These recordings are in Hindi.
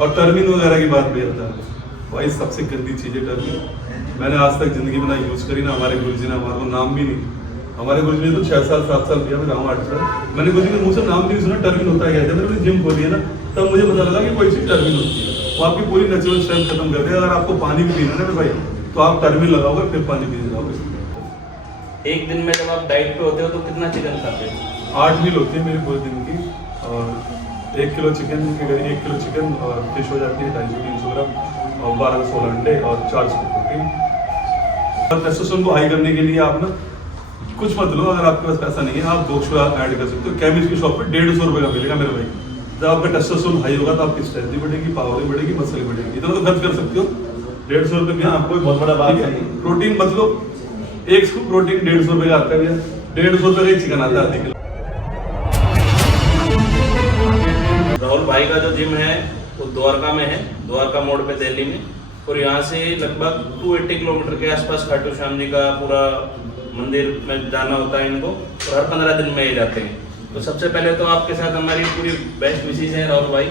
और टर्मिन वगैरह की बात भी आता है भाई, सबसे गंदी चीज़ है टर्मिन। मैंने आज तक जिंदगी में ना यूज़ करी ना, हमारे गुरुजी ने हमारे को नाम भी नहीं, हमारे गुरुजी ने तो 6 साल 7 साल किया, मैं रहा हूँ 8 साल, मैंने गुरुजी के मुँह से नाम भी नहीं सुना टर्मिन होता है क्या। जब मैंने जिम खोली है ना तब मुझे पता लगा कि कोई चीज़ टर्मिन होती है, वो आपकी पूरी नेचुरल स्ट्रेंथ खत्म कर देगा। अगर आपको पानी भी पीना है ना भाई तो आप टर्मिन लगाओगे फिर पानी पीने जाओगे। एक दिन में जब आप डाइट पे होते हो तो कितना चिकन खाते हो? 8 मील होती है मेरी पूरे दिन की, और 1 किलो चिकन के करीब 1 किलो चिकन और फिश हो जाती है 250-300 ग्राम, और 12 से 16 अंडे और 400 प्रोटीन। और टेस्टोस्टेरोन को हाई करने के लिए आप ना कुछ मत लो, अगर आपके पास पैसा नहीं है आप दोक्षुरा ऐड कर सकते हो। केमिस्ट की शॉप पे 150 रुपये का मिलेगा मेरे भाई। जब आपका टेस्टोस्टेरोन हाई होगा तो आपकी स्ट्रेंथ भी बढ़ेगी, पावर भी बढ़ेगी, मसल भी बढ़ेगी। इतना तो खर्च कर सकते हो 150 रुपये में, आपको बहुत बड़ा बात है। प्रोटीन मत लो, एक स्कूप प्रोटीन 150 रुपये का आता है भैया, 150 रुपये का ही चिकन आता है आधे किलो। राहुल भाई का जो जिम है वो द्वारका में है, द्वारका मोड़ पे दिल्ली में, और यहाँ से लगभग 280 किलोमीटर के आसपास खाटू श्याम जी का पूरा मंदिर में जाना होता है इनको, और हर 15 दिन में ही जाते हैं। तो सबसे पहले तो आपके साथ हमारी पूरी बेस्ट विशेष है राहुल भाई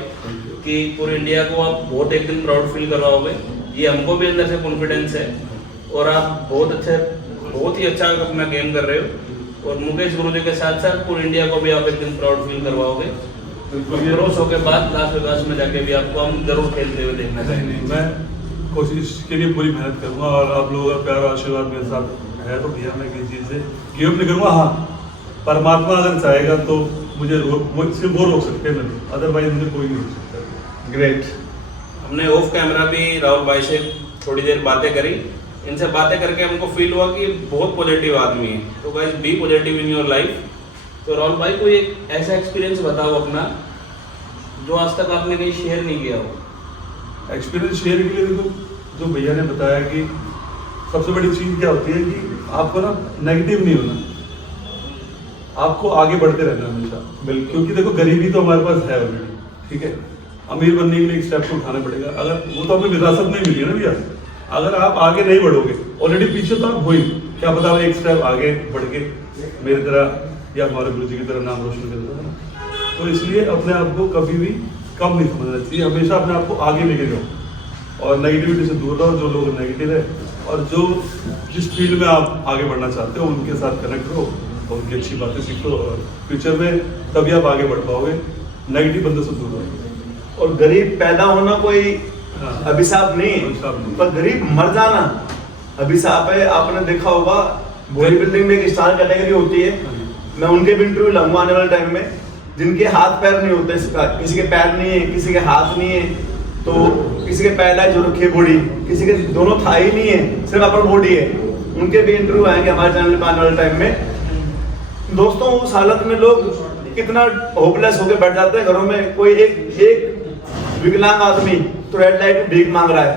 कि पूरे इंडिया को आप बहुत एक दिन प्राउड फील करवाओगे, ये हमको भी अंदर से कॉन्फिडेंस है, और आप बहुत ही अच्छा अपना गेम कर रहे हो, और मुकेश गुरु जी के साथ साथ पूरे इंडिया को भी आप एक दिन प्राउड फील करवाओगे। प्रो शो के बाद लास वेगास में जाके भी आपको हम जरूर खेलते हुए देखना चाहेंगे। मैं कोशिश के लिए पूरी मेहनत करूँगा, और आप लोगों का प्यार आशीर्वाद मेरे साथ है तो भैया मैं किसी चीज़ से गिव अप नहीं करूँगा। हाँ, परमात्मा अगर चाहेगा तो मुझे सिर्फ वो रोक सकते हैं, अदरवाइज मुझे कोई नहीं रोक सकता। ग्रेट। हमने ऑफ कैमरा भी राहुल भाई से थोड़ी देर बातें करी, इनसे बातें करके हमको फील हुआ कि बहुत पॉजिटिव आदमी है। तो guys be positive in your life. तो राहुल भाई कोई एक ऐसा एक्सपीरियंस बताओ अपना जो आज तक आपने कहीं शेयर नहीं किया हो। एक्सपीरियंस शेयर के लिए देखो, जो भैया ने बताया कि सबसे बड़ी चीज़ क्या होती है कि आपको ना नेगेटिव नहीं होना, आपको आगे बढ़ते रहना हमेशा। बिल्कुल, क्योंकि देखो गरीबी तो हमारे पास है ऑलरेडी, ठीक है, अमीर बनने के लिए एक स्टेप तो उठाना पड़ेगा। अगर वो तो हमें विरासत में मिली है ना भैया, अगर आप आगे नहीं बढ़ोगे ऑलरेडी पीछे तो आप हो ही, क्या पता एक स्टेप आगे बढ़ के मेरी तरह या हमारे गुरु जी की तरह नाम रोशन कर देना। तो इसलिए अपने आप को कभी भी कम नहीं समझना चाहिए, हमेशा अपने आप को आगे लेके जाओ और नेगेटिविटी से दूर रहो। जो लोग नेगेटिव है और जो जिस फील्ड में आप आगे बढ़ना चाहते हो उनके साथ कनेक्ट रहो और उनकी अच्छी बातें सीखो, और फ्यूचर में तभी आप आगे बढ़ पाओगे, नेगेटिव बंदे से दूर रहोगे। और गरीब पैदा होना कोई अभिशाप नहीं, पर गरीब मर जाना अभिशाप है। आपने देखा होगा बॉडी बिल्डिंग में एक स्टार कैटेगरी होती है, मैं उनके भी इंटरव्यू लूंगा आने वाले टाइम में, जिनके हाथ पैर नहीं होते, किसी के पैर नहीं है, किसी के हाथ नहीं है, तो किसी के पैर है जो रखे बॉडी, किसी के दोनों थाई नहीं है, सिर्फ अपर बॉडी है, उनके भी इंटरव्यू आएंगे हमारे चैनल पे आने वाले टाइम में। दोस्तों उस हालत में लोग कितना होपलेस होकर बैठ जाते हैं घरों में। कोई एक विकलांग आदमी तो रेड लाइट में भीख मांग रहा है,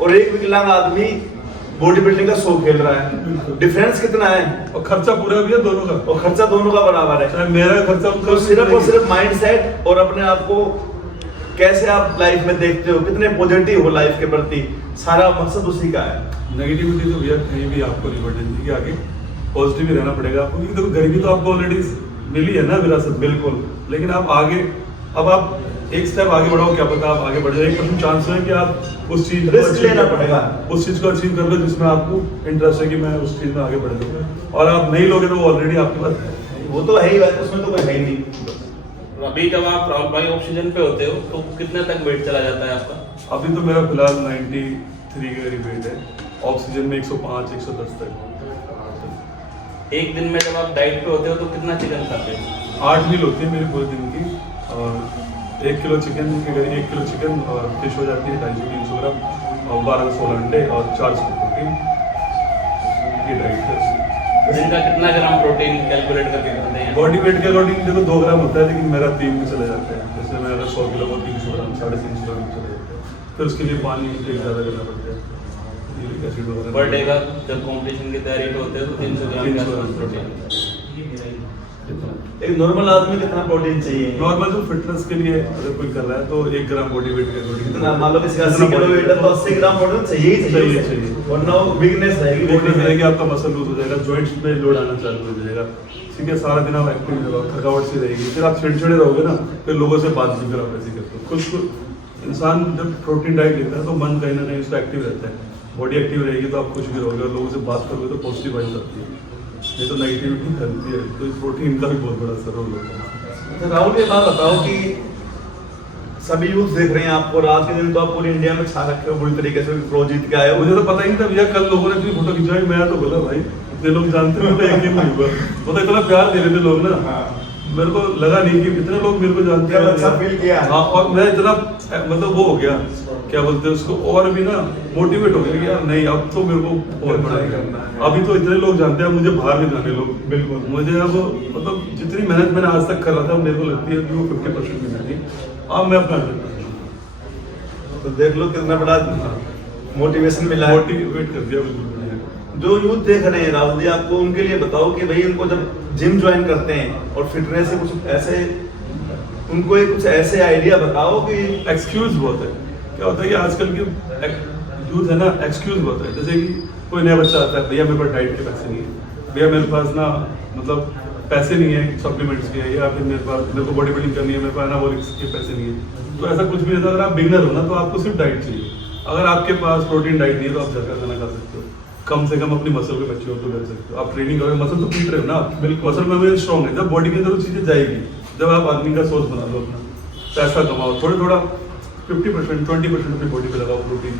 और एक विकलांग आदमी बॉडी बिल्डिंग का शो खेल रहा है। डिफरेंस कितना है, और खर्चा पूरा भी है दोनों का, और खर्चा दोनों का बराबर है। मेरा खर्चा तो सिर्फ और सिर्फ माइंड सेट और अपने आप को कैसे आप लाइफ में देखते हो, कितने पॉजिटिव हो लाइफ के प्रति, सारा मकसद उसी का है। नेगेटिविटी तो भैया कहीं भी आपको नहीं बढ़ने देगी, आगे पॉजिटिव ही रहना पड़ेगा आपको, क्योंकि देखो गरीबी तो आपको ऑलरेडी मिली है ना विरासत, बिल्कुल। लेकिन आप आगे, अब आप एक स्टेप आगे बढ़ाओ, क्या पता आप आगे बढ़ जाए। 1% चांस है कि आप उस चीज रिस्क लेना पड़ेगा, उस चीज को अचीव कर लो जिसमें आपको इंटरेस्ट है कि मैं उस चीज में आगे बढ़ जाऊँ, और आप नहीं लोगे तो वो ऑलरेडी आपके पास है। वो तो है ही, उसमें तो कोई है ही नहीं। अभी जब आप राहुल भाई ऑक्सीजन पे होते हो तो कितने तक वेट चला जाता है आपका? अभी तो मेरा फिलहाल 93 के करीब वेट है, ऑक्सीजन में 105-110 तक। एक दिन में जब आप डाइट पे होते हो तो कितना चिकन खाते हो? 8 मील होती है मेरी पूरे दिन की, और 1 किलो चिकन के करीब 1 किलो चिकन और फिश हो जाती है 250-300 ग्राम, और 12 से 16 अंडे और 400 प्रोटीन। ये डाइट है। दिन का कितना ग्राम प्रोटीन कैलकुलेट करके खाते हैं? बॉडी वेट के अकॉर्डिंग देखो 2 ग्राम होता है, लेकिन मेरा 3 में चले जाता है। जैसे मैं अगर 100 किलो को 300 ग्राम 350 ग्राम चले जाते हैं, फिर उसके लिए पानी इंटेक ज़्यादा करना पड़ता है, यूरिक एसिड वगैरह। पर डे का जब कॉम्पिटिशन की तैयारी पे होते हो तो 300 ग्राम के आसपास प्रोटीन। एक नॉर्मल आदमी कितना प्रोटीन चाहिए? नॉर्मल जो फिटनेस के लिए अगर कोई कर रहा है तो 1 ग्राम बॉडी वेट के अकॉर्डिंग, कितना मान लो किसी का 80 किलो वेट है तो 80 ग्राम प्रोटीन चाहिए ही चाहिए। वरना वीकनेस रहेगी, वीकनेस रहेगी, आपका मसल लूज हो जाएगा, जॉइंट्स पे लोड आना चालू हो जाएगा, ठीक है, सारा दिन आप एक्टिव रहोगे, थकावट सी रहेगी, फिर आप चिड़चिड़े रहोगे ना, फिर लोगों से बात भी फिर आप ऐसी करते हो, खुद को इंसान जब प्रोटीन डाइट लेता है तो मन कहीं ना कहीं उसका एक्टिव रहता है, बॉडी एक्टिव रहेगी तो आप खुश भी रहोगे और लोगों से बात करोगे तो पॉजिटिव वाइब्स आती है, नहीं तो नेगेटिविटी फैलती है। तो प्रोटीन का भी बहुत बड़ा असर रोल होता है। तो राहुल ये बात बताओ कि सभी यूथ देख रहे हैं आपको, और आज के दिन तो आप पूरी इंडिया में छा रखे हो बुरी तरीके से, प्रो जीत के आए हो। मुझे तो पता ही नहीं था भैया, कल लोगों ने इतनी फोटो खिंचवाई, मैं तो बोला भाई इतने लोग जानते हैं, तो यकीन नहीं हुआ, वो तो इतना प्यार दे रहे थे लोग ना, मेरे को लगा नहीं कि इतने लोग मेरे को जानते हैं। अच्छा फील किया। हाँ, और मैं इतना मतलब वो हो गया, क्या बोलते हैं उसको, और भी ना मोटिवेट हो गया कि यार नहीं अब तो मेरे को और बड़ा करना है। अभी तो इतने लोग जानते हैं, मुझे बाहर भी जाने लोग, बिल्कुल मुझे अब मतलब जितनी मेहनत मैंने आज तक कर रहा था मेरे को लगती है कि वो 50% की थी, अब मैं अपना 100%। तो देख लो कितना बड़ा मोटिवेशन मिला है। मोटिवेट कर दिया बिल्कुल। जो यूथ देख रहे हैं राहुल जी, आपको उनके लिए बताओ कि भाई उनको जब जिम ज्वाइन करते हैं और फिटनेस से कुछ ऐसे, उनको एक कुछ ऐसे आइडिया बताओ कि एक्सक्यूज बहुत है। क्या होता है कि आजकल के यूथ है ना, एक्सक्यूज बहुत है। जैसे कि कोई नया बच्चा आता है, भैया मेरे पास डाइट के पैसे नहीं है, भैया मेरे पास ना मतलब पैसे नहीं है सप्लीमेंट्स के, या फिर मेरे को बॉडी बिल्डिंग करनी है, मेरे पास एनाबॉलिक्स के पैसे नहीं है। तो ऐसा कुछ भी नहीं था। अगर आप बिगनर हो ना तो आपको सिर्फ डाइट चाहिए। अगर आपके पास प्रोटीन डाइट नहीं है तो आप घर का खाना खा सकते हो, कम से कम अपनी मसल को मैच्योर तो कर सकते हो। आप ट्रेनिंग करोगे, मसल तो पीट रहे हो ना, बिल्कुल मसल मेमोरी स्ट्रॉन्ग है। जब बॉडी के अंदर वो चीजें जाएगी, जब आप आदमी का सोर्स बना लो अपना, पैसा कमाओ, थोड़ा थोड़ा 50% 20% अपनी बॉडी पे लगाओ प्रोटीन,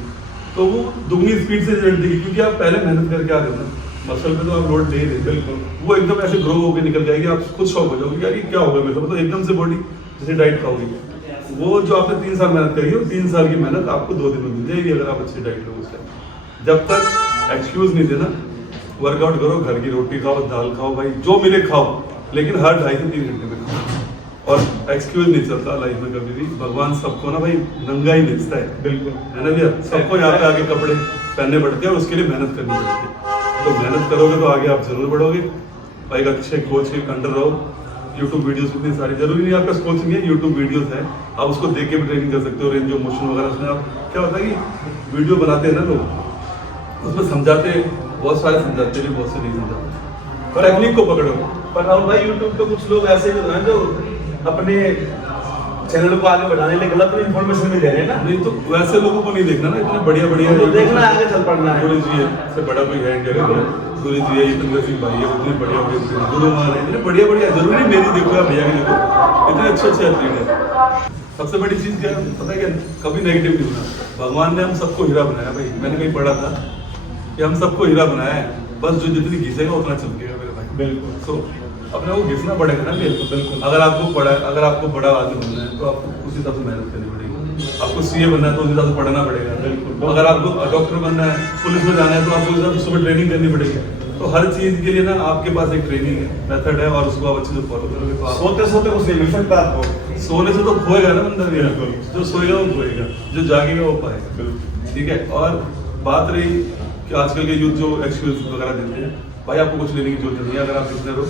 तो वो दुगनी स्पीड से रिजल्ट देगी, क्योंकि आप पहले मेहनत करके आ रहे हो ना, मसल पे तो आप लोड ले ही रहे, बिल्कुल वो एकदम ऐसे ग्रो होकर निकल जाएगी, आप खुद शॉक हो जाओगे यार ये क्या होगा मेरे को, मतलब एकदम से बॉडी जैसे डाइट खाओगी, वो जो आपने 3 साल मेहनत करी है, 3 साल की मेहनत आपको 2 दिन में मिल जाएगी अगर आप अच्छी डाइट लो। उस टाइम जब तक एक्सक्यूज नहीं देना, वर्कआउट करो, घर की रोटी खाओ, दाल खाओ, भाई जो मिले खाओ, लेकिन हर 2.5 से 3 घंटे में खाओ। और एक्सक्यूज नहीं चलता लाइफ में कभी भी। भगवान सबको ना भाई नंगा ही भेजता है, बिल्कुल है ना भैया, सबको यहाँ पे आगे कपड़े पहनने पड़ते हैं और उसके लिए मेहनत करनी पड़ती है। तो मेहनत करोगे तो आगे आप जरूर बढ़ोगे। भाई अच्छे कोच के अंडर रहो। यूट्यूब वीडियोस इतनी सारी, जरूरी नहीं आपका कोचिंग है, यूट्यूब वीडियोस है, आप उसको देख के भी ट्रेनिंग कर सकते हो। रेंज ऑफ मोशन वगैरह उसमें आप क्या होता है कि वीडियो बनाते हैं ना लोग, उसमें समझाते हैं, बहुत सारे समझाते हैं, बहुत से नहीं समझाते, पर टेक्निक को पकड़ो। पर राहुल भाई यूट्यूब पे कुछ लोग ऐसे भी हैं जो अपने चैनल को आगे बढ़ाने के लिए गलत इन्फॉर्मेशन भी दे रहे हैं ना। नहीं तो वैसे लोगों को नहीं देखना ना, इतने बढ़िया बढ़िया तो देखना है, आगे चल पड़ना है। गुरु जी से बड़ा कोई है इंडिया का, गुरु जी है, जितेंद्र सिंह भाई है, इतने बढ़िया बढ़िया गुरु मान है, इतने बढ़िया बढ़िया, जरूरी नहीं मेरी देखो या भैया की देखो, इतने अच्छे अच्छे एथलीट है। सबसे बड़ी चीज क्या है पता है क्या, कभी नेगेटिव नहीं होना। भगवान ने हम सबको हीरा बनाया भाई, मैंने कहीं पढ़ा था कि हम सबको हीरा बनाया है, बस जो जितनी घिसेगा उतना चमकेगा मेरे भाई, बिल्कुल। तो अपने को घिसना पड़ेगा ना, बिल्कुल। अगर आपको बड़ा आदमी बनना है तो आपको उस हिसाब से मेहनत करनी पड़ेगी। आपको सीए बनना है तो उस हिसाब से पढ़ना पड़ेगा, बिल्कुल। अगर आपको डॉक्टर बनना है, पुलिस में जाना है तो आपको उस हिसाब से सुबह ट्रेनिंग करनी पड़ेगी। तो हर चीज के लिए ना आपके पास एक ट्रेनिंग है, मेथड है, और उसको आप अच्छे से फॉलो करोगे तो आप सोते सोते कुछ नहीं मिल सकता आपको। सोने से तो खोएगा ना बंदा, बिल्कुल। जो सोएगा वो खोएगा, जो जागेगा वो पाएगा, बिल्कुल। ठीक है। और बात रही कि आजकल के यूथ जो एक्सक्यूज वगैरह देते हैं, भाई आपको कुछ लेने की जरूरत नहीं है। अगर आप बिजनेस हो,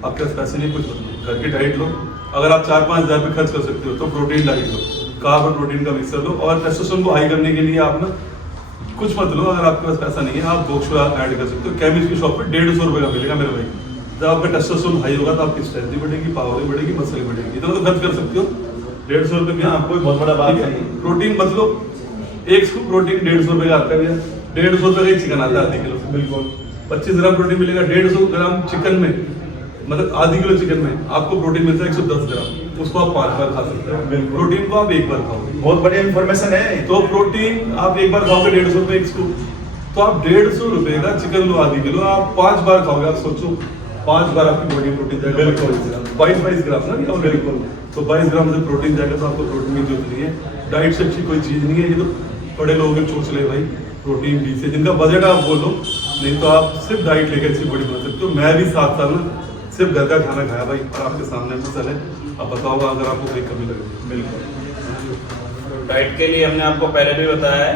आपके पास पैसे नहीं, कुछ घर की डाइट लो। अगर आप 4-5 हज़ार रुपये खर्च कर सकते हो तो प्रोटीन डाइट लो, कार्ब और प्रोटीन का मिक्सर लो। और टेस्टोस्टेरोन को हाई करने के लिए आप ना कुछ मत लो, अगर आपके पास पैसा नहीं है आप बोक्सो ऐड कर सकते हो। केमिस्ट की शॉप पे 150 रुपये का मिलेगा मेरे भाई। जब आपका टेस्टोस्टेरोन हाई होगा तो आपकी स्ट्रेंथ भी बढ़ेगी, पावर भी बढ़ेगी, मसल भी बढ़ेगी। इतना तो खर्च कर सकते हो 150 रुपये में। हाँ, कोई बहुत बड़ा बात नहीं। प्रोटीन मत लो, एक स्कूप प्रोटीन 150 रुपये का आता है भैया। 150 रुपये का एक चिकन आता है आधे किलो, बिल्कुल। 25 ग्राम प्रोटीन मिलेगा 150 ग्राम चिकन में, मतलब आधी किलो चिकन में आपको प्रोटीन मिलता है 110 ग्राम। उसको आप 5 बार खा सकते हो। प्रोटीन को आप 1 बार खाओ, बहुत बढ़िया इन्फॉर्मेशन है। तो प्रोटीन आप 1 बार खाओगे 150 रुपये एक स्कूप, तो आप 150 रुपये का चिकन लो आधी किलो, आप 5 बार खाओगे। आप सोचो 5 बार आपकी बॉडी प्रोटीन जाएगा, 22 ग्राम ना, बिल्कुल। तो 22 ग्राम से प्रोटीन जाएगा तो आपको प्रोटीन की जरूरत नहीं है। डाइट से अच्छी कोई चीज़ नहीं है। ये तो बड़े लोगों के सोच ले भाई, प्रोटीन बी से जिनका बजट आप बोलो, नहीं तो आप सिर्फ डाइट लेकर अच्छी बॉडी बना सकते हो। मैं भी 7 साल में सिर्फ घर का खाना खाया भाई, और आपके सामने मसल है। अब बताओ अगर आपको कोई कमी लगे। बिल्कुल। डाइट के लिए हमने आपको पहले भी बताया है,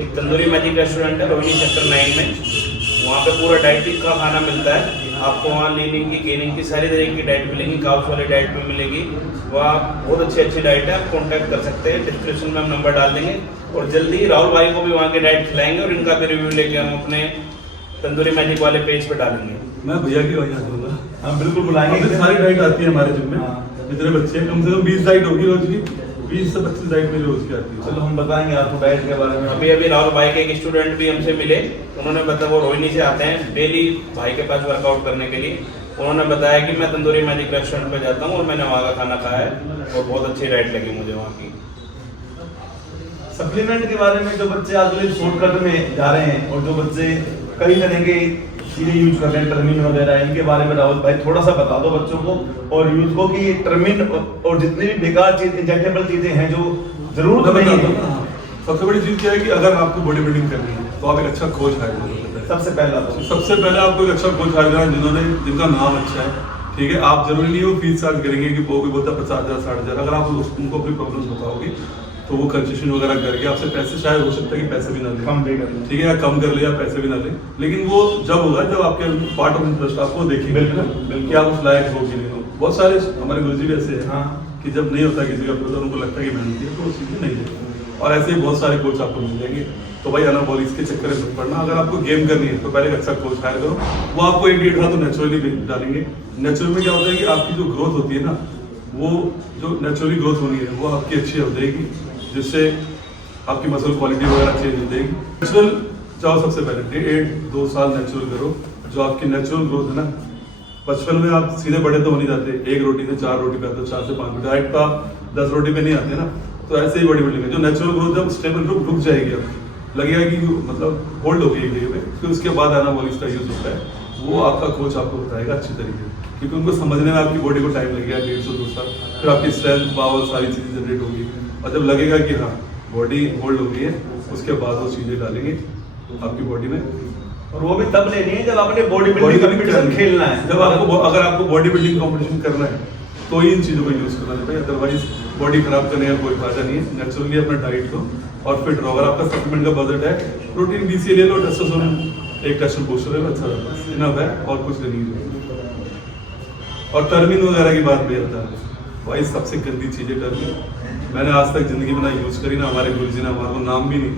एक तंदूरी मैजिक रेस्टोरेंट है रोहिणी सेक्टर 9 में, वहाँ पे पूरा डाइटिंग का खाना मिलता है। आपको वहाँ लीनिंग की, गेनिंग की सारी तरह की डाइट मिलेगी, काउच वाली डाइट भी मिलेगी। वहाँ बहुत अच्छी डाइट है, आप कॉन्टैक्ट कर सकते हैं। डिस्क्रिप्शन में हम नंबर डाल देंगे, और जल्दी राहुल भाई को भी वहाँ की डाइट खिलाएंगे, और इनका भी रिव्यू लेके हम अपने तंदूरी मैजिक वाले पेज पे डालेंगे। मैं भैया की वजह दूंगा, हम बिल्कुल बुलाएंगे। सारी डाइट आती है हमारे जिम में। जितने बच्चे हैं कम से कम 20 डाइट होगी रोज की, 20 से 25 डाइट मेरी रोज की आती है। चलो हम बताएंगे आपको डाइट के बारे में। अभी राहुल भाई के एक स्टूडेंट भी हमसे मिले, उन्होंने बताया, वो रोहिणी से आते हैं डेली भाई के पास वर्कआउट करने के लिए। उन्होंने बताया कि मैं तंदूरी मैजिक रेस्टोरेंट पे जाता हूँ और मैंने वहाँ का खाना खाया है और बहुत अच्छी डाइट लगी मुझे वहाँ की। सप्लीमेंट के बारे में, जो बच्चे आजकल शॉर्टकट में जा रहे हैं और जो बच्चे कई तरह के चीजें यूज कर रहे हैं, टर्मिन वगैरह, इनके बारे में राहुल भाई थोड़ा सा बता दो बच्चों को और यूथ को कि टर्मिन और जितनी भी बेकार चीज, इंजेक्टेबल चीजें हैं जो जरूरत नहीं है। सबसे बड़ी चीज क्या है कि अगर आपको बॉडी बिल्डिंग करनी है तो आप एक अच्छा कोच हायर करो। सबसे पहला तो सबसे पहले आपको एक अच्छा कोच हायर करना जिनका नाम अच्छा है, ठीक है। आप जरूरी नहीं हो फीस चार्ज करेंगे कि वो भी बोलता 50,000 60,000। अगर आप उनको अपनी प्रॉब्लम्स बताओगे तो वो कंसेशन वगैरह करके आपसे पैसे, शायद हो सकता है कि पैसे भी ना ले, कम भी कर ले, ठीक है, या कम कर ले या पैसे भी ना ले, लेकिन वो जब होगा जब आपके पार्ट ऑफ इंटरेस्ट आपको देखेंगे कि आप उस लायक हो कि नहीं हो। बहुत सारे हमारे गुरुजी भी ऐसे हैं कि जब नहीं होता किसी का तो उनको लगता है कि मेहनती है तो उस चीज़ में नहीं देते। और ऐसे ही बहुत सारे कोच आपको मिल जाएंगे। तो भाई अनाबॉलिक्स के चक्कर में मत पड़ना। अगर आपको गेम करनी है तो पहले एक अच्छा कोच हायर करो। वो आपको 1-1.5 घंटा तो नेचुरली डालेंगे। नेचुरल में क्या होता है कि आपकी जो ग्रोथ होती है ना, वो जो नेचुरली ग्रोथ होनी है वो आपकी अच्छी हो जाएगी, जिससे आपकी मसल क्वालिटी वगैरह चेंज हो जाएगी। नेचुरल जाओ, सबसे पहले 1-2 साल नेचुरल करो। जो आपकी नेचुरल ग्रोथ है ना, बचपन में आप सीधे बड़े तो हो नहीं जाते, 1 रोटी से 4 रोटी पे आते हो, 4 से 5 रोटी, हाइट का 10 रोटी पे नहीं आते ना। तो ऐसे ही बॉडी बिल्डिंग है। जो नेचुरल ग्रोथ है वो स्टेबल रुक जाएगी, आपकी लगेगा कि मतलब होल्ड हो गई एक जगह पे। फिर उसके बाद एनाबॉलिक्स का यूज होता है, वो आपका कोच आपको बताएगा अच्छी तरीके से, क्योंकि उनको समझने में आपकी बॉडी को टाइम लगेगा 150-2 साल। फिर आपकी स्ट्रेंथ, पावर, सारी चीज़ें जनरेट होगी और जब लगेगा कि हाँ बॉडी होल्ड हो गई है, उसके बाद वो चीज़ें डालेंगे आपकी बॉडी में। और वो भी तब लेनी है जब आपने बॉडी बिल्डिंग कंपटीशन खेलना है। जब आपको, अगर आपको बॉडी बिल्डिंग कंपटीशन करना है तो ही इन चीज़ों का यूज़ करना चाहिए। अदरवाइज बॉडी खराब करने का कोई फायदा नहीं है। नेचुरली अपना डाइट लो और फिट रहो। अगर आपका सप्लीमेंट का बजट है, प्रोटीन BCA ले लो, टेस्टोस्टेरोन एक टेस्टोस्टेरोन बूस्टर ले लो, अच्छा रहता है, इनफ है और कुछ नहीं है। और टर्मिन वगैरह की बात भी आता है भाई, सबसे गंदी चीज़ है टर्मिन। मैंने आज तक जिंदगी में ना यूज़ करी ना, हमारे गुरुजी ने हमारे को नाम भी नहीं।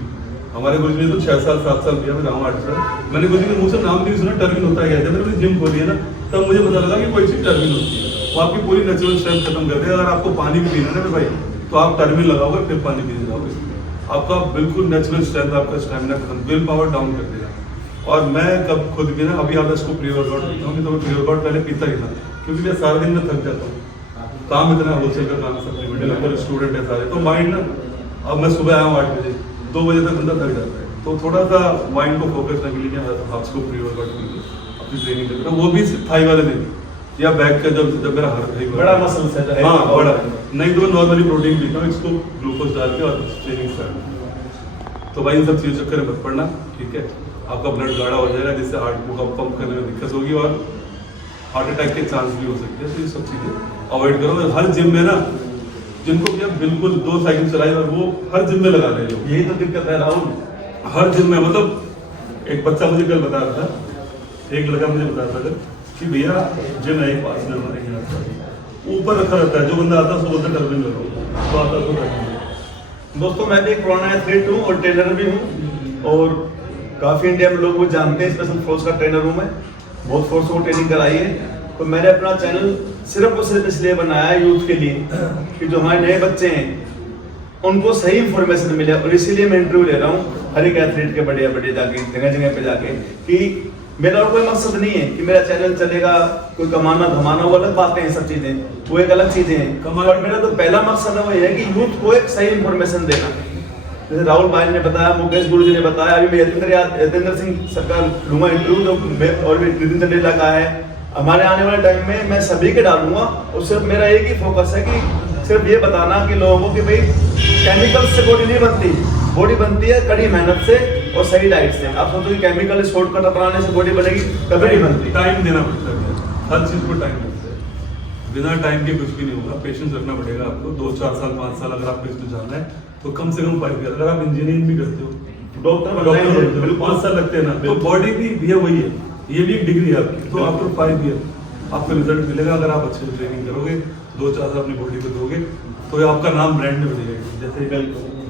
हमारे गुरुजी ने तो 6 साल 7 साल किया, मैं गाँव 8 साल, मैंने गुरुजी के मुँह से नाम भी नहीं सुना टर्मिन होता है। जब मैंने जिम खोली है ना, तब मुझे पता लगा कि कोई चीज़ टर्मिन होती है। वो आपकी पूरी नेचुरल स्ट्रेंथ खत्म कर देगा। अगर आपको पानी भी पीना है ना भाई, तो आप टर्मिन लगाओगे फिर पानी पीने जाओगे, आपका बिल्कुल नेचुरल स्ट्रेंथ, आपका स्टैमिना खत्म, विल पावर डाउन कर देगा। और मैं कब खुद भी ना, अभी आता इसको प्री वर्कआउट पीता हूँ, तो मैं प्री वर्कआउट पहले पीता ही था, क्योंकि मैं सारा दिन में थक जाता हूँ। काम इतना होलसेल का काम, सप्लीमेंट स्टूडेंट है सारे, तो माइंड ना, अब मैं सुबह आया हूँ 8 बजे, 2 बजे तक बंदा थक जाता है। तो थोड़ा सा माइंड को फोकस रखने के लिए आप इसको प्री वर्कआउट कीजिए, अपनी ट्रेनिंग करते, वो भी थाई वाले दिन या बैक का, जब मेरा हर बड़ा मसल सेट है, हाँ बड़ा, नहीं तो मैं नॉर्मली प्रोटीन पीता हूँ, इसको ग्लूकोज डाल के और ट्रेनिंग स्टार्ट। तो भाई इन सब चीज़ों चक्कर में मत पड़ना, ठीक है। आपका ब्लड गाढ़ा हो जाएगा, जिससे हार्ट को पंप करने में दिक्कत होगी और हार्ट अटैक के चांस भी हो सकते हैं। तो ये सब चीज़ें अवॉइड करो। हर जिम में ना, जिनको क्या बिल्कुल 2 साइकिल चलाई और वो हर जिम में लगा रहे हो, यही तो दिक्कत है राहुल। हर जिम में, मतलब एक बच्चा मुझे कल बता रहा था, एक लड़का मुझे बता रहा था कि भैया जिम है पास में हमारे यहाँ, ऊपर रखा रहता है, जो बंदा आता है उसको बोलते टर्मिन लगाओ, तो आता है उसको टर्मिन। दोस्तों मैं भी एक पुराना एथलीट हूँ और ट्रेनर भी हूँ, और काफ़ी इंडिया में लोग वो जानते हैं, स्पेशल फोर्स का ट्रेनर हूँ मैं, बहुत फोर्स को ट्रेनिंग कराई है। तो मैंने अपना चैनल सिर्फ और सिर्फ इसलिए बनाया है यूथ के लिए कि जो हमारे नए बच्चे हैं उनको सही इंफॉर्मेशन मिले, और इसीलिए मैं इंटरव्यू ले रहा हूँ हर एक एथलीट के बढ़िया जाके जगह जगह पे जाके, कि मेरा और कोई मकसद नहीं है कि मेरा चैनल चलेगा, कोई कमाना धमाना, वो अलग बातें हैं, सब चीज़ें वो एक अलग चीज़ें हैं। और मेरा तो पहला मकसद है वो ये है कि यूथ को एक सही इंफॉर्मेशन देना। जैसे राहुल भाई ने बताया, मुकेश गुरुजी ने बताया, अभी मैं यतेंद्र सिंह सर का लूँगा इंटरव्यू, जो और भी नितिन चंदेला का है। हमारे आने वाले टाइम में मैं सभी के डालूंगा, और सिर्फ मेरा एक ही फोकस है कि सिर्फ ये बताना कि लोगों को कि भाई केमिकल से बॉडी नहीं बनती, बॉडी बनती है कड़ी मेहनत से और सही डाइट से। आप सोचो कि केमिकल शॉर्टकट अपनाने से बॉडी बनेगी, कभी नहीं बनती। टाइम देना पड़ता है, हर चीज़ को टाइम लगता है, बिना टाइम के कुछ भी नहीं होगा। पेशेंस रखना पड़ेगा आपको। 2, 4 साल 5 साल अगर आपको इसमें जाना है तो कम से कम 5 ईयर। अगर आप इंजीनियरिंग भी करते हो, डॉक्टर 5 साल लगते हैं ना, तो बॉडी भी भैया वही है, ये भी एक डिग्री है आपकी। तो आफ्टर 5 ईयर आपको रिजल्ट मिलेगा। अगर आप अच्छे से ट्रेनिंग करोगे, 2-4 साल अपनी बॉडी को दोगे, तो आपका नाम ब्रांड में बन जाएगा। जैसे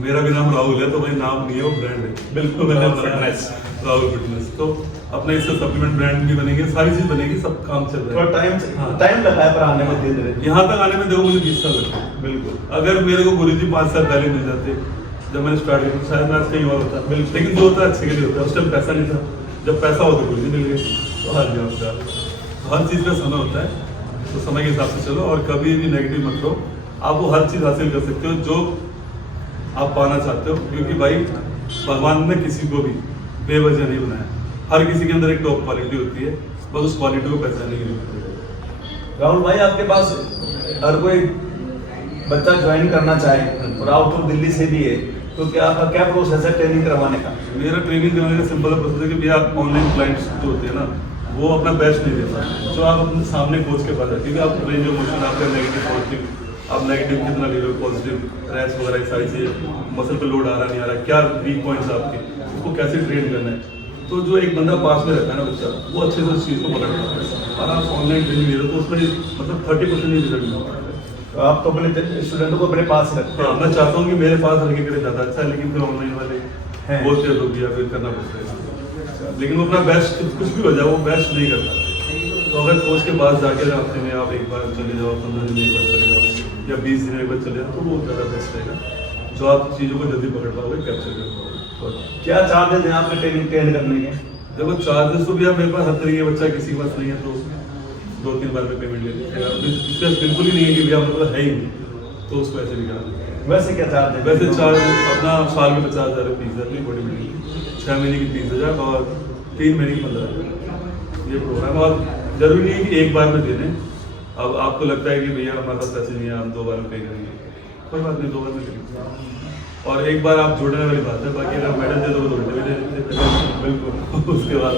मेरा भी नाम राहुल है, तो भाई नाम नहीं है, वो ब्रांड है। बिल्कुल, मैंने राहुल फिटनेस। तो अपने इससे सप्लीमेंट ब्रांड भी बनेंगे, सारी चीज बनेगी, सब काम चल रहा थोड़ा है। हाँ। टाइम लगा है पर आने में धीरे धीरे। यहाँ तक आने में देखो मुझे 20 साल लगे। बिल्कुल। अगर मेरे को गुरुजी 5 साल पहले मिल जाते जब मैंने स्टार्ट किया, शायद मैं आज कहीं और होता। लेकिन जो होता है अच्छे के लिए होता है। उस टाइम पैसा नहीं था, जब पैसा हो तो गुरुजी मिल गए, तो हार गया उसका। हर चीज़ का समय होता है, तो समय के हिसाब से चलो और कभी भी नेगेटिव मत लो। आप वो हर चीज़ हासिल कर सकते हो जो आप पाना चाहते हो, क्योंकि भाई भगवान ने किसी को भी बेवजह नहीं बनाया। हर किसी के अंदर एक टॉप क्वालिटी होती है, बस उस क्वालिटी को पहचानने के लिए। राहुल भाई, आपके पास अगर कोई बच्चा ज्वाइन करना चाहे और आउट ऑफ दिल्ली से भी है, तो क्या आपका क्या प्रोसेस है ट्रेनिंग करवाने का? मेरा ट्रेनिंग करने का सिंपल प्रोसेस है कि भैया ऑनलाइन क्लाइंट्स जो होते हैं ना, वो अपना बेस्ट नहीं देता, जो आप अपने सामने कोच के पास है, क्योंकि आप रेंज ऑफ मोशन, आपका नेगेटिव पॉजिटिव, आप नेगेटिव कितना ले लो, पॉजिटिव रैश वगैरह सारी चीज़ें, मसल पे लोड आ रहा नहीं आ रहा, क्या वीक पॉइंट्स आपके, उसको कैसे ट्रेन करना है। तो जो एक बंदा पास में रहता है ना बच्चा, वो अच्छे से उस चीज़ को पकड़ पाता है। और आप ऑनलाइन ट्रेनिंग ले रहे हो तो उसमें मतलब 30% नहीं रिजल्ट मिलता है। तो आप तो अपने स्टूडेंटों को अपने पास रखते हाँ, हैं। मैं चाहता हूँ कि मेरे पास रखे करे ज़्यादा अच्छा है, लेकिन फिर ऑनलाइन वाले हैं। बोलते हैं लोग, या फिर करना पड़ता है। लेकिन वो अपना बेस्ट कुछ भी हो जाए, वो बेस्ट नहीं कर पाते। तो अगर कोच के पास जाके हफ्ते में आप एक बार चले जाओ, 15 दिन में एक बार चले जाओ, या 20 दिन में एक बार चले जाओ, तो वो ज़्यादा बेस्ट रहेगा, जो आप चीज़ों को जल्दी पकड़ पाओगे, कैप्चर कर पाओगे। क्या चार्जेस हैं आपके ट्रेनिंग ट्रेन करने के? देखो चार्जेस तो भी आप मेरे पास हर तरीके बच्चा किसी के पास नहीं है तो 2-3 बार में पेमेंट ले लेते हैं। बिल्कुल ही नहीं है कि भैया मेरे पास है ही नहीं, तो उसको ऐसे निकाल। वैसे क्या चार्ज है? वैसे चार्ज अपना साल में 50,000 फीस है अपनी बॉडी बिल्डिंग, 6 महीने की 30,000 और 3 महीने की 15,000 ये प्रोग्राम। और जरूरी नहीं है कि एक बार में दे दें। अब आपको लगता है कि भैया हमारे पास पैसे नहीं है, हम 2 बार में पे करेंगे, कोई बात नहीं, 2 बार में करेंगे। और एक बार आप जोड़ने वाली बात है, बाकी अगर मेडल दे दो तो मेडल भी दे देते हैं। बिल्कुल। उसके बाद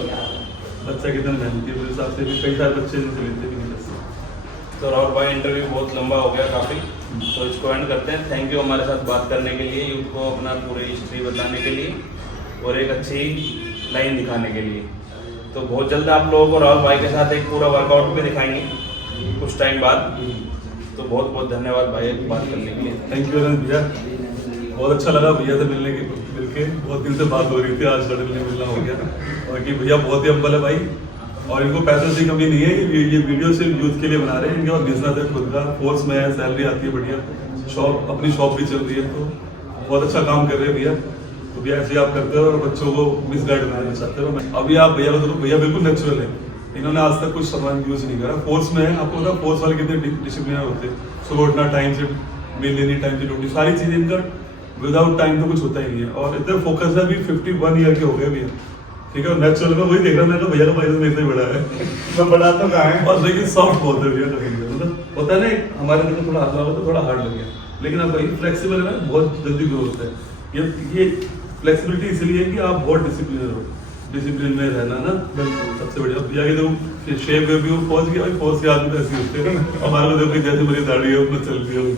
बच्चा कितना मेहनती है, उस हिसाब से भी कई सारे बच्चे इनसे लेते भी नहीं बच्चे। तो राहुल भाई, इंटरव्यू बहुत लंबा हो गया काफ़ी, तो इसको एंड करते हैं। थैंक यू हमारे साथ बात करने के लिए, यूथ को अपना पूरी हिस्ट्री बताने के लिए और एक अच्छी लाइन दिखाने के लिए। तो बहुत जल्द आप लोगों को राहुल भाई के साथ एक पूरा वर्कआउट भी दिखाएंगे कुछ टाइम बाद। तो बहुत बहुत धन्यवाद भाई बात करने के लिए। थैंक यू भैया, बहुत अच्छा लगा भैया से मिलके बहुत दिन से बात हो रही थी, आज सडनली मिलना हो गया। और कि भैया बहुत ही अम्बल है भाई, और इनको पैसों की कमी नहीं है। ये वीडियो सिर्फ यूथ के लिए बना रहे हैं, इनके पास बिजनेस है खुद का, फोर्स में है, सैलरी आती है बढ़िया, शॉप अपनी शॉप भी चल रही है, तो बहुत अच्छा काम कर रहे हैं भैया। तो भैया ऐसे आप करते हो और बच्चों को मिसगाइड बनाना चाहते हो। अभी आप भैया को भैया बिल्कुल नेचुरल है, इन्होंने आज तक कुछ सामान यूज नहीं करा। फोर्स में है, आपको पता फोर्स वाले कितने डिसिप्लिन होते हैं, सुबह उठना, टाइम से मील लेनी, टाइम से ड्यूटी, सारी चीजें इनका विदाउट टाइम तो कुछ होता ही नहीं है। और इतने फोकस है, अभी 51 ईयर के हो गए भैया, ठीक है। नेचुरल में वही देख रहा, मैं तो भैया का पैसा मेरे से बड़ा है। मैं बड़ा तो कहाँ है, और लेकिन सॉफ्ट बहुत है भैया का फिंगर, मतलब होता है ना हमारे दिल को थोड़ा हाथ लगा तो थोड़ा हार्ड लग गया, लेकिन आप वही फ्लेक्सिबल है ना, बहुत जल्दी ग्रो होता है। ये फ्लेक्सिबिलिटी इसलिए है कि आप बहुत डिसिप्लिन हो, डिसिप्लिन में रहना ना सबसे बढ़िया। भैया के देखो शेप भी वो पहुंच गया, फोर्स के आदमी ऐसे होते हैं, हमारे को देखो जैसे मेरी दाढ़ी है उतना चल रही है।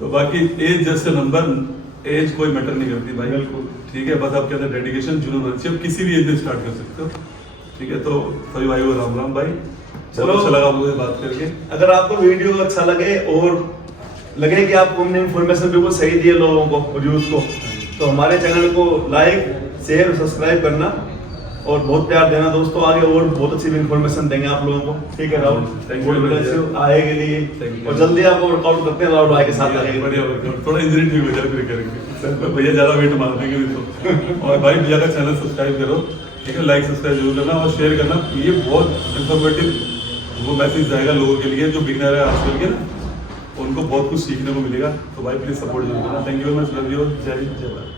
तो बाकी एज जस्ट नंबर, एज कोई मैटर नहीं करती भाई, बिल्कुल ठीक है। बस आपके अंदर डेडिकेशन, जुनून होना चाहिए, किसी भी एज में स्टार्ट कर सकते हो, ठीक है। तो सभी भाई को राम राम भाई, चलो अच्छा लगा मुझे बात करके। अगर आपको वीडियो अच्छा लगे और लगे कि आपको हमने इन्फॉर्मेशन बिल्कुल सही दी है लोगों को और यूथ को, तो हमारे चैनल को लाइक, शेयर, सब्सक्राइब करना और बहुत प्यार देना दोस्तों। आगे और बहुत अच्छी इन्फॉर्मेशन देंगे आप लोगों को, ठीक है राहुल? थैंक यू आए के लिए, और जल्दी आपको वर्कआउट करते हैं राहुल भाई के साथ आगे। बढ़िया वर्कआउट, थोड़ा इंजरी ठीक हो जाए फिर करेंगे, भैया ज्यादा वेट मार देंगे तो। और भाई भैया का चैनल सब्सक्राइब करो, ठीक है, लाइक सब्सक्राइब जरूर करना और शेयर करना। ये बहुत इंफॉर्मेटिव वो मैसेज जाएगा लोगों के लिए जो बिगनर है आजकल के ना, उनको बहुत कुछ सीखने को मिलेगा। तो भाई प्लीज सपोर्ट जरूर करना। Thank you very much, love you, जय हिंद, जय भारत।